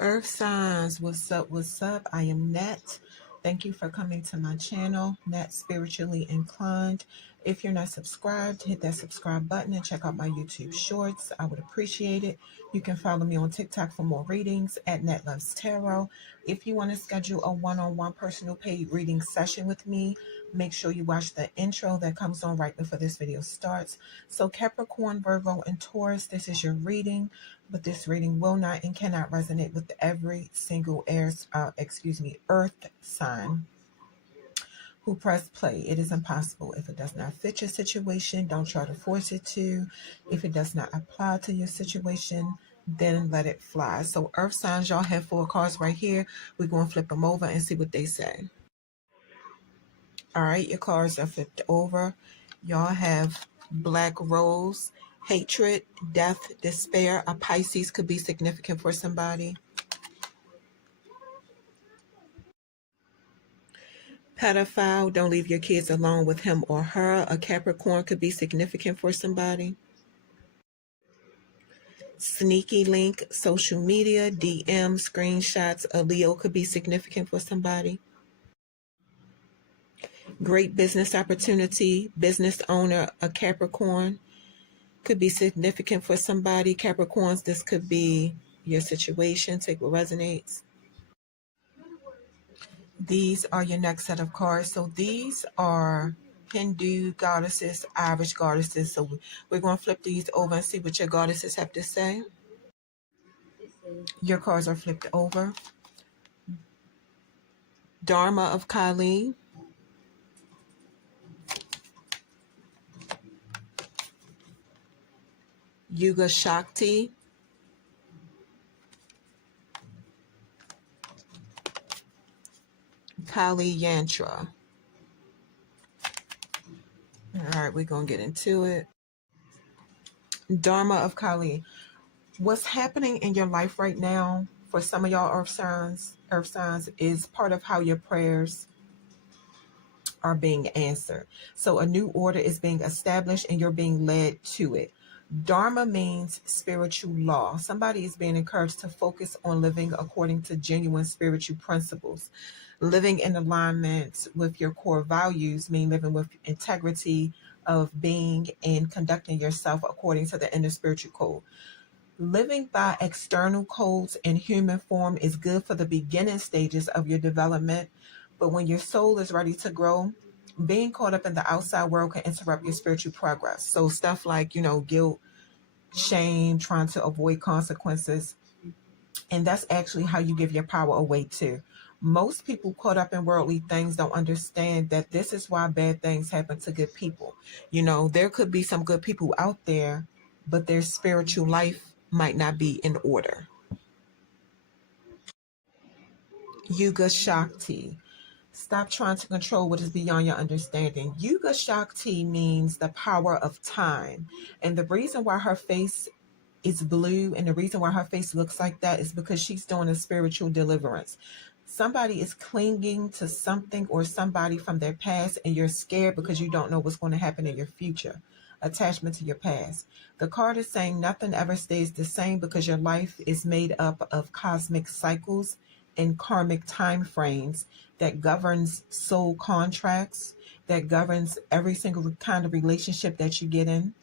Earth signs, what's up? What's up? I am Net. Thank you for coming to my channel, Net Spiritually Inclined. If you're not subscribed, hit that subscribe button and check out my YouTube shorts. I would appreciate it. You can follow me on TikTok for more readings at Net Loves Tarot. If you want to schedule a one-on-one personal paid reading session with me, make sure you watch the intro that comes on right before this video starts. So Capricorn, Virgo, and Taurus, this is your reading. But this reading will not and cannot resonate with every single earth sign who press play. It is impossible. If it does not fit your situation, don't try to force it to. If it does not apply to your situation, then let it fly. So earth signs, y'all have 4 cards right here. We're going to flip them over and see what they say. All right, your cards are flipped over. Y'all have Black Rose, hatred, death, despair. A Pisces could be significant for somebody. Pedophile, don't leave your kids alone with him or her. A Capricorn could be significant for somebody. Sneaky link, social media, DM, screenshots. A Leo could be significant for somebody. Great business opportunity, business owner, a Capricorn could be significant for somebody. Capricorns, this could be your situation. Take what resonates. These are your next set of cards. So these are Hindu goddesses, Irish goddesses. So we're going to flip these over and see what your goddesses have to say. Your cards are flipped over. Dharma of Kali. Yuga Shakti. Kali Yantra. All right, we're going to get into it. Dharma of Kali. What's happening in your life right now for some of y'all earth signs is part of how your prayers are being answered. So a new order is being established and you're being led to it. Dharma means spiritual law. Somebody is being encouraged to focus on living according to genuine spiritual principles. Living in alignment with your core values mean living with integrity of being and conducting yourself according to the inner spiritual code. Living by external codes in human form is good for the beginning stages of your development, but when your soul is ready to grow, being caught up in the outside world can interrupt your spiritual progress. So stuff like, guilt, shame, trying to avoid consequences. And that's actually how you give your power away too. Most people caught up in worldly things don't understand that this is why bad things happen to good people. There could be some good people out there, but their spiritual life might not be in order. Yuga Shakti. Stop trying to control what is beyond your understanding. Yuga Shakti means the power of time. And the reason why her face is blue and the reason why her face looks like that is because she's doing a spiritual deliverance. Somebody is clinging to something or somebody from their past and you're scared because you don't know what's going to happen in your future. Attachment to your past. The card is saying nothing ever stays the same because your life is made up of cosmic cycles and karmic time frames that governs soul contracts, that governs every single kind of relationship that you get in.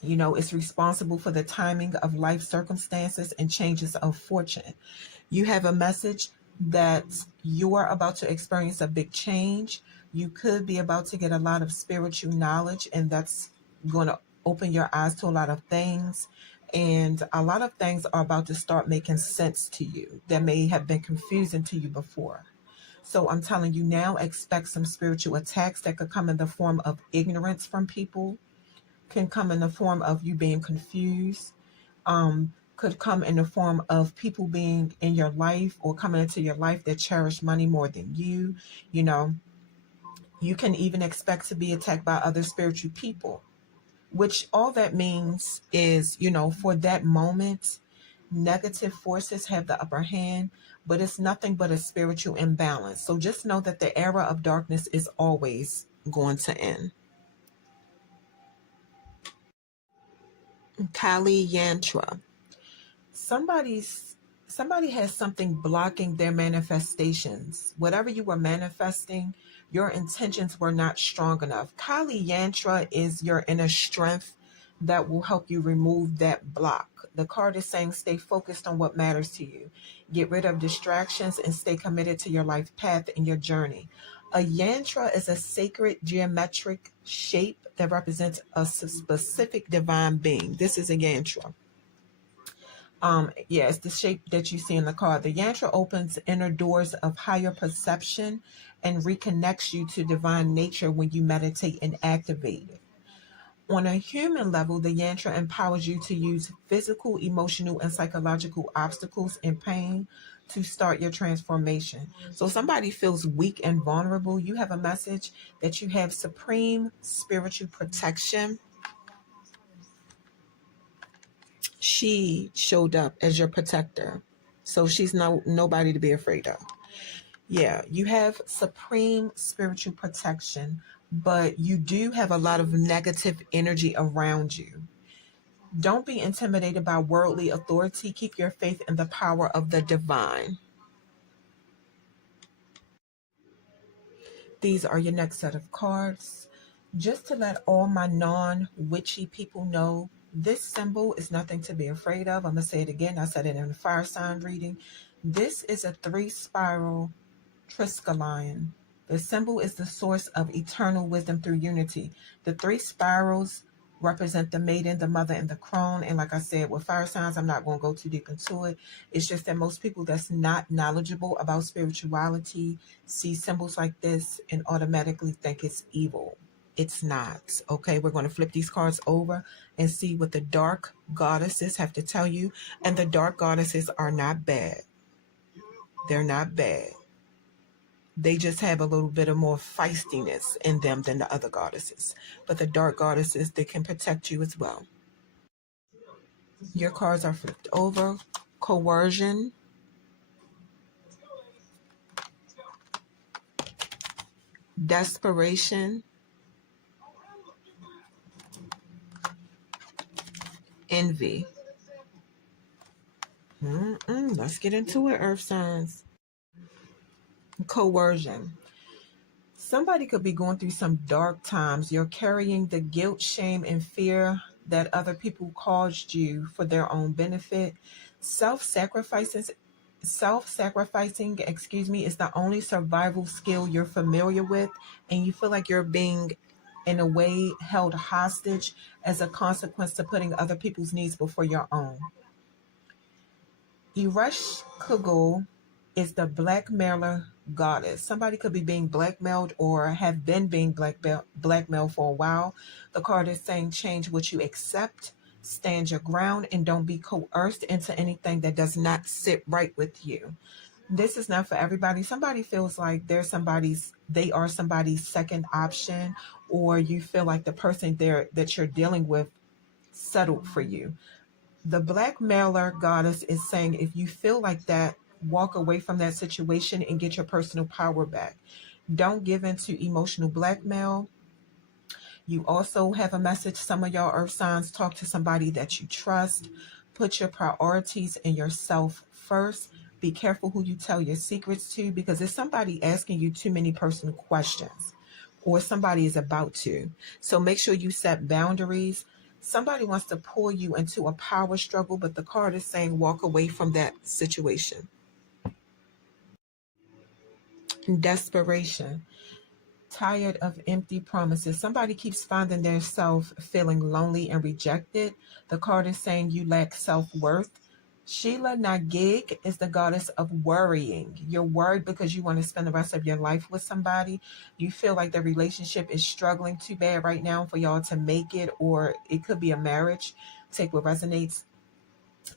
You know, it's responsible for the timing of life circumstances and changes of fortune. You have a message that you're about to experience a big change. You could be about to get a lot of spiritual knowledge, and that's going to open your eyes to a lot of things. And a lot of things are about to start making sense to you that may have been confusing to you before. So I'm telling you now, expect some spiritual attacks that could come in the form of ignorance from people, can come in the form of you being confused, could come in the form of people being in your life or coming into your life that cherish money more than you. You know, you can even expect to be attacked by other spiritual people, which all that means is, you know, for that moment, negative forces have the upper hand, but it's nothing but a spiritual imbalance. So just know that the era of darkness is always going to end. Kali Yantra. somebody's Somebody has something blocking their manifestations. Whatever you were manifesting, your intentions were not strong enough. Kali Yantra is your inner strength that will help you remove that block. The card is saying stay focused on what matters to you. Get rid of distractions and stay committed to your life path and your journey. A yantra is a sacred geometric shape that represents a specific divine being. This is a yantra. Yeah, it's the shape that you see in the card. The yantra opens inner doors of higher perception and reconnects you to divine nature when you meditate and activate it. On a human level, the yantra empowers you to use physical, emotional, and psychological obstacles and pain to start your transformation. So somebody feels weak and vulnerable. You have a message that you have supreme spiritual protection. She showed up as your protector. So she's nobody to be afraid of. Yeah, you have supreme spiritual protection, but you do have a lot of negative energy around you. Don't be intimidated by worldly authority. Keep your faith in the power of the divine. These are your next set of cards. Just to let all my non witchy people know, this symbol is nothing to be afraid of. I'm going to say it again. I said it in the fire sign reading. This is a three spiral triskelion. The symbol is the source of eternal wisdom through unity. The three spirals represent the maiden, the mother, and the crone. And like I said, with fire signs, I'm not going to go too deep into it. It's just that most people that's not knowledgeable about spirituality see symbols like this and automatically think it's evil. It's not. Okay, we're going to flip these cards over and see what the dark goddesses have to tell you. And the dark goddesses are not bad. They're not bad. They just have a little bit of more feistiness in them than the other goddesses. But the dark goddesses, they can protect you as well. Your cards are flipped over. Coercion. Desperation. Envy. Let's get into it, earth signs. Coercion. Somebody could be going through some dark times. You're carrying the guilt, shame, and fear that other people caused you for their own benefit. Self-sacrifices, self-sacrificing, is the only survival skill you're familiar with, and you feel like you're being, in a way, held hostage as a consequence to putting other people's needs before your own. Irash Kugel is the blackmailer goddess. Somebody could be being blackmailed or have been being blackmailed for a while. The card is saying change what you accept, stand your ground, and don't be coerced into anything that does not sit right with you. This is not for everybody. Somebody feels like they are somebody's second option, or you feel like the person there that you're dealing with settled for you. The blackmailer goddess is saying if you feel like that, walk away from that situation and get your personal power back. Don't give in to emotional blackmail. You also have a message. Some of y'all earth signs, talk to somebody that you trust. Put your priorities and yourself first. Be careful who you tell your secrets to, because if somebody asking you too many personal questions, or somebody is about to. So make sure you set boundaries. Somebody wants to pull you into a power struggle, but the card is saying walk away from that situation. Desperation. Tired of empty promises. Somebody keeps finding themselves feeling lonely and rejected. The card is saying you lack self-worth. Sheila Nagig is the goddess of worrying. You're worried because you want to spend the rest of your life with somebody. You feel like the relationship is struggling too bad right now for y'all to make it, or it could be a marriage. Take what resonates.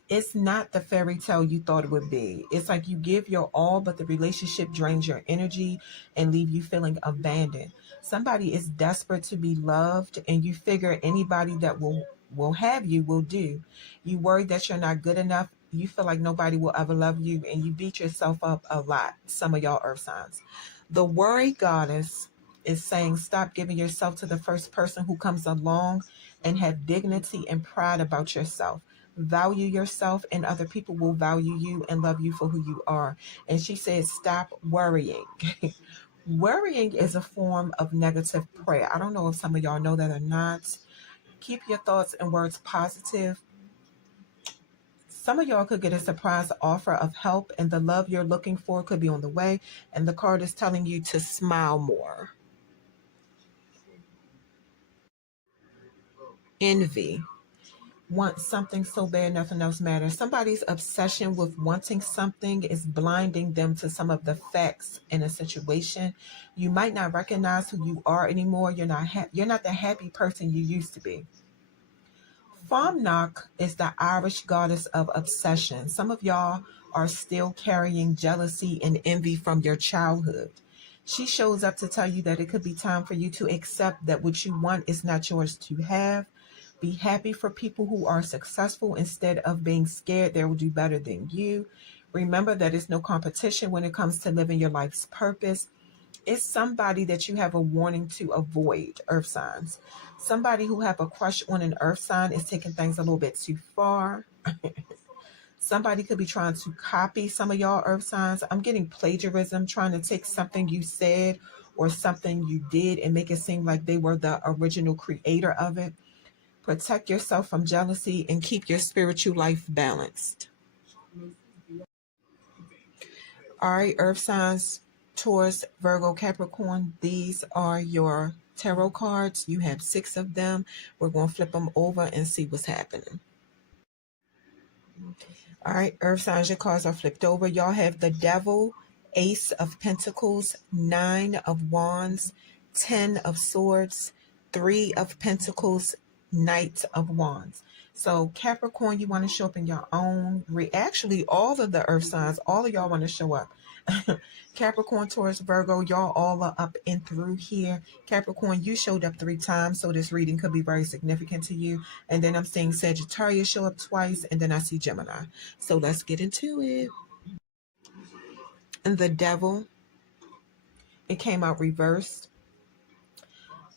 It's not the fairy tale you thought it would be. It's like you give your all, but the relationship drains your energy and leave you feeling abandoned. Somebody is desperate to be loved, and you figure anybody that will have you will do. You worry that you're not good enough. You feel like nobody will ever love you, and you beat yourself up a lot. Some of y'all earth signs. The worry goddess is saying stop giving yourself to the first person who comes along, and have dignity and pride about yourself. Value yourself, and other people will value you and love you for who you are. And she says stop worrying. Worrying is a form of negative prayer. I don't know if some of y'all know that or not. Keep your thoughts and words positive. Some of y'all could get a surprise offer of help, and the love you're looking for could be on the way. And the card is telling you to smile more. Envy. Want something so bad nothing else matters. Somebody's obsession with wanting something is blinding them to some of the facts in a situation. You might not recognize who you are anymore. You're not the happy person you used to be. Famnak is the Irish goddess of obsession. Some of y'all are still carrying jealousy and envy from your childhood. She shows up to tell you that it could be time for you to accept that what you want is not yours to have. Be happy for people who are successful instead of being scared they will do better than you. Remember that it's no competition when it comes to living your life's purpose. It's somebody that you have a warning to avoid, earth signs. Somebody who have a crush on an earth sign is taking things a little bit too far. Somebody could be trying to copy some of y'all earth signs. I'm getting plagiarism, trying to take something you said or something you did and make it seem like they were the original creator of it. Protect yourself from jealousy and keep your spiritual life balanced. All right, earth signs, Taurus, Virgo, Capricorn, these are your tarot cards. You have 6 of them. We're going to flip them over and see what's happening. All right, earth signs, your cards are flipped over. Y'all have the Devil, Ace of Pentacles, 9 of Wands, 10 of Swords, 3 of Pentacles, Knight of Wands. So Capricorn, you want to show up in your own actually all of the earth signs, all of y'all want to show up. Capricorn, Taurus, Virgo, y'all all are up and through here. Capricorn, you showed up 3 times, so this reading could be very significant to you. And then I'm seeing Sagittarius show up twice, and then I see Gemini. So let's get into it. And the Devil, it came out reversed.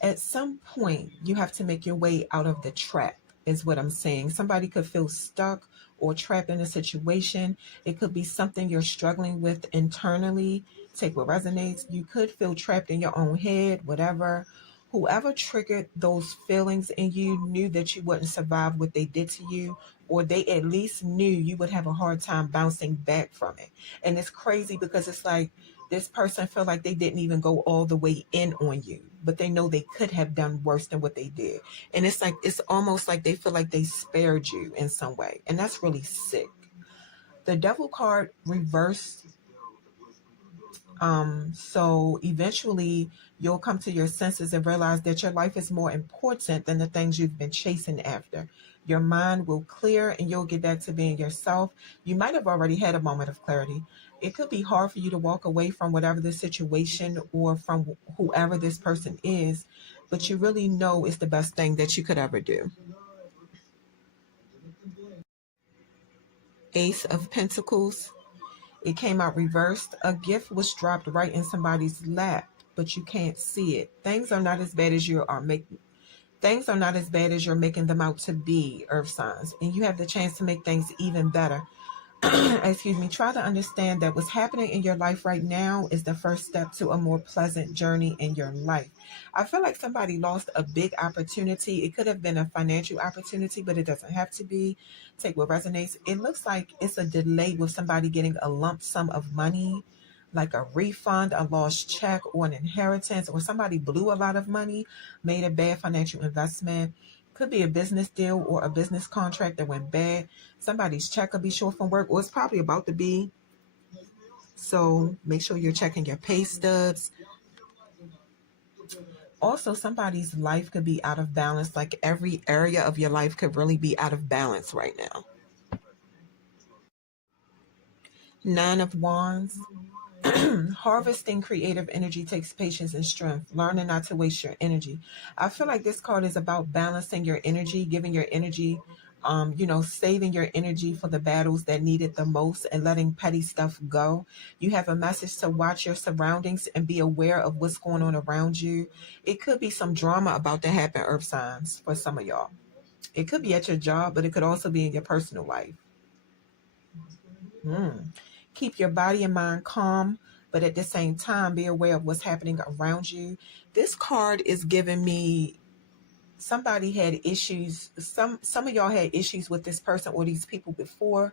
At some point, you have to make your way out of the trap, is what I'm saying. Somebody could feel stuck or trapped in a situation. It could be something you're struggling with internally. Take what resonates. You could feel trapped in your own head, whatever. Whoever triggered those feelings in you knew that you wouldn't survive what they did to you, or they at least knew you would have a hard time bouncing back from it. And it's crazy because it's like this person felt like they didn't even go all the way in on you, but they know they could have done worse than what they did. And it's like, it's almost like they feel like they spared you in some way. And that's really sick. The Devil card reversed. So eventually you'll come to your senses and realize that your life is more important than the things you've been chasing after. Your mind will clear and you'll get back to being yourself. You might have already had a moment of clarity. It could be hard for you to walk away from whatever the situation or from whoever this person is, but you really know it's the best thing that you could ever do. Ace of Pentacles. It came out reversed. A gift was dropped right in somebody's lap, but you can't see it. Things are not as bad as you're making them out to be, earth signs. And you have the chance to make things even better. excuse me, try to understand that what's happening in your life right now is the first step to a more pleasant journey in your life. I feel like somebody lost a big opportunity. It could have been a financial opportunity, but it doesn't have to be. Take what resonates. It looks like it's a delay with somebody getting a lump sum of money, like a refund, a lost check, or an inheritance, or somebody blew a lot of money, made a bad financial investment. Could be a business deal or a business contract that went bad. Somebody's check could be short from work, or it's probably about to be. So make sure you're checking your pay stubs. Also, somebody's life could be out of balance. Like every area of your life could really be out of balance right now. Nine of Wands. Harvesting creative energy takes patience and strength. Learning not to waste your energy. I feel like this card is about balancing your energy, giving your energy, saving your energy for the battles that need it the most and letting petty stuff go. You have a message to watch your surroundings and be aware of what's going on around you. It could be some drama about to happen, earth signs, for some of y'all. It could be at your job, but it could also be in your personal life. Keep your body and mind calm, but at the same time, be aware of what's happening around you. This card is giving me somebody had issues. Some of y'all had issues with this person or these people before.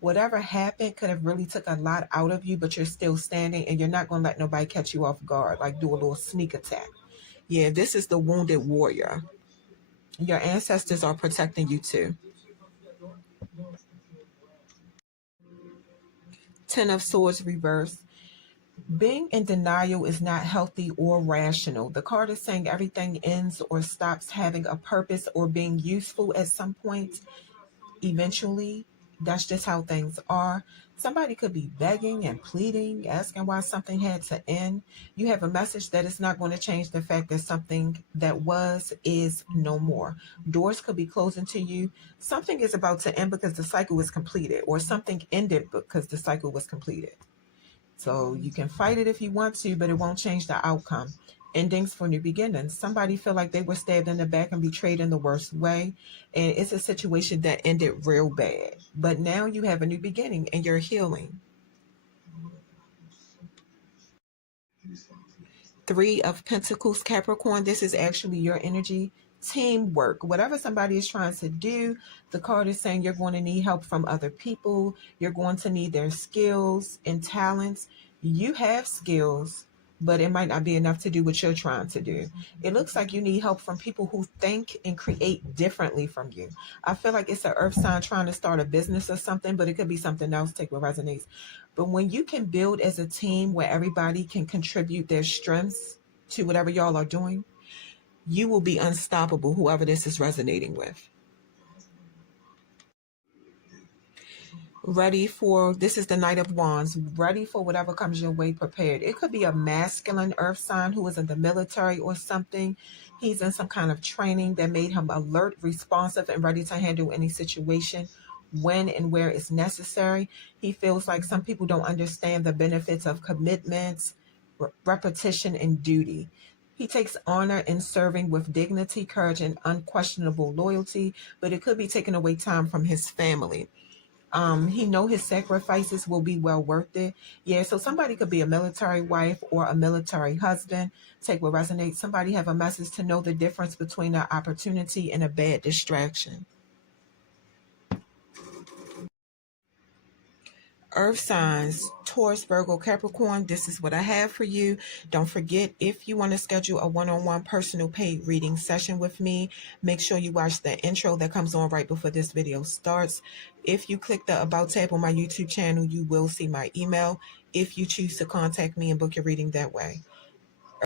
Whatever happened could have really took a lot out of you, but you're still standing and you're not going to let nobody catch you off guard, like do a little sneak attack. Yeah, this is the wounded warrior. Your ancestors are protecting you too. Ten of Swords reverse. Being in denial is not healthy or rational. The card is saying everything ends or stops having a purpose or being useful at some point. Eventually, that's just how things are. Somebody could be begging and pleading, asking why something had to end. You have a message that it's not going to change the fact that something that was is no more. Doors could be closing to you. Something is about to end because the cycle is completed, or something ended because the cycle was completed. So you can fight it if you want to, but it won't change the outcome. Endings for new beginnings. Somebody feel like they were stabbed in the back and betrayed in the worst way. And it's a situation that ended real bad. But now you have a new beginning and you're healing. Three of Pentacles, Capricorn. This is actually your energy. Teamwork. Whatever somebody is trying to do, the card is saying you're going to need help from other people. You're going to need their skills and talents. You have skills, but it might not be enough to do what you're trying to do. It looks like you need help from people who think and create differently from you. I feel like it's an earth sign trying to start a business or something, but it could be something else. Take what resonates. But when you can build as a team where everybody can contribute their strengths to whatever y'all are doing, you will be unstoppable, whoever this is resonating with. Ready for, this is the Knight of Wands, ready for whatever comes your way, prepared. It could be a masculine earth sign who is in the military or something. He's in some kind of training that made him alert, responsive, and ready to handle any situation when and where it's necessary. He feels like some people don't understand the benefits of commitments, repetition, and duty. He takes honor in serving with dignity, courage, and unquestionable loyalty, but it could be taking away time from his family. He know his sacrifices will be well worth it. Yeah, so somebody could be a military wife or a military husband. Take what resonates. Somebody have a message to know the difference between an opportunity and a bad distraction. Earth signs, Taurus, Virgo, Capricorn, this is what I have for you. Don't forget, if you want to schedule a one-on-one personal paid reading session with me, make sure you watch the intro that comes on right before this video starts. If you click the About tab on my YouTube channel, you will see my email if you choose to contact me and book your reading that way.